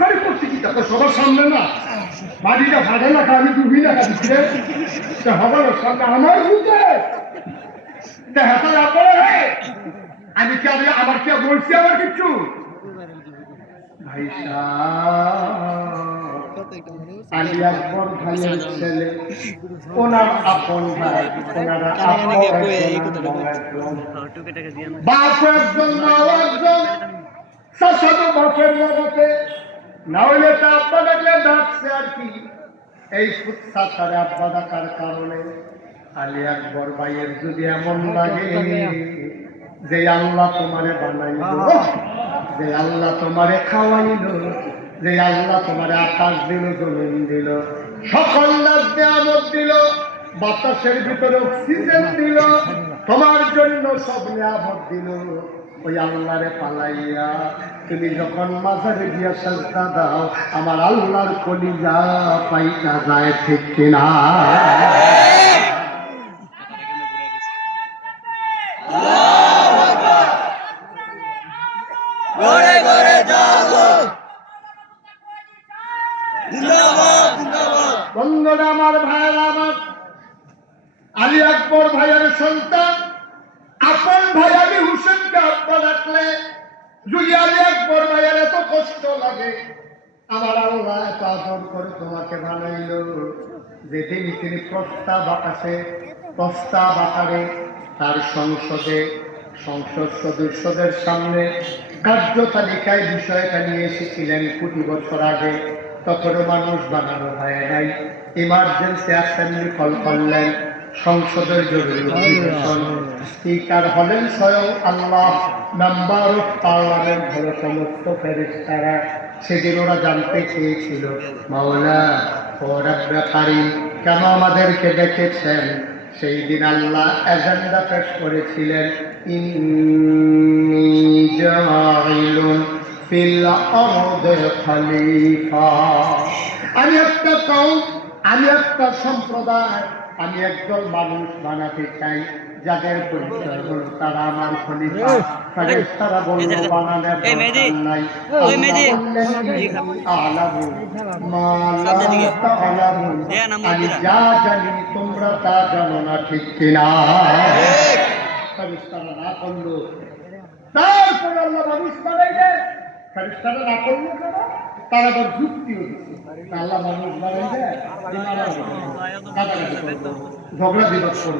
খালি করছি কি? তা সবার সামনে না। বাড়িটা ফাটে না আমি ডুবি না খাচ্ছি তা হবে না সামনে আমার বুঝে তা হাতে আমি কি আমি আমার কি বলছি আমার কিছু ভাই আলী আকবর ভাইয়ের ছেলে। ওনার আপন ভাই, ওনারা আপন বাপ একজন মাও একজন। শাসানো বাপের জগতে না হইলে তা আব্বা ডাকলে ডাকছে আর কি। এই শাসারে আব্বা ডাকার কারণে আলী আকবর ভাইয়ের যদি এমন লাগে, যে আল্লাহ তোমারে বানাইল, যে আল্লাহ তোমারে খাওয়াইল, যে আল্লাহ তোমারে আকাশ দিল, জমিন দিল, সকল রাত নিয়ামত দিল, বাতাসের ভিতরে অক্সিজেন দিল, তোমার জন্য সব নিয়ামত দিল। ওই আল্লাহরে পালাইয়া তুমি যখন মাঝারে গিয়া সাজদা দাও আমার আল্লাহর কলিজা পাইটা যায় ঠিক কিনা? বন্ধুরা আমার ভাইয়ের আমার আলী আকবর ভাইয়ের সন্তান আপন ভাই আলী হুসেনকে কষ্ট লাগে। আমার এত আদর করে তোমাকে বানাইল। যেদিন তিনি প্রস্তাব আকাশে, প্রস্তাব আকারে তার সংসদে, সংসদ সদস্যদের সামনে কার্য তালিকায় বিষয়টা নিয়ে এসেছিলেন কোটি বছর আগে। তখনও মানুষ বানানো হয় নাই। ইমার্জেন্সি অ্যাসেম্বলি কল করলেন। সংসদের জরুরি অধিবেশন। স্পিকার হলেন স্বয়ং আল্লাহ, মেম্বার অফ পার্লামেন্ট হলো সমস্ত ফেরিস্তারা সেদিন ওরা জানতে চেয়েছিল, মাওলা ও রব্বে কারিম কেন আমাদেরকে ডেকেছেন? সেই দিন আল্লাহ এজেন্ডা পেশ করেছিলেন ফিল আমি একটা কম আমি একটা সম্প্রদায় আমি একদল মানুষ বানাতে চাই যাদের পরিচয় হলো তারা আমার খলিফা তারা বলল বানানোর এই মেহেদি, দরকার নাই ওই মেহেদি। আল্লাহ বললেন, আলামু মা লা সামনের দিকে। তা'লামুন। হ্যাঁ, নাম্বার আমি যা জানি তোমরা তা জানো না ঠিক কিনা ফেরেশতারা না করল তারপরে আল্লাহ মানুষ বানাইলেন না করল তার আবার যুক্তিও দিচ্ছে ঝগড়া বিবাদ করবে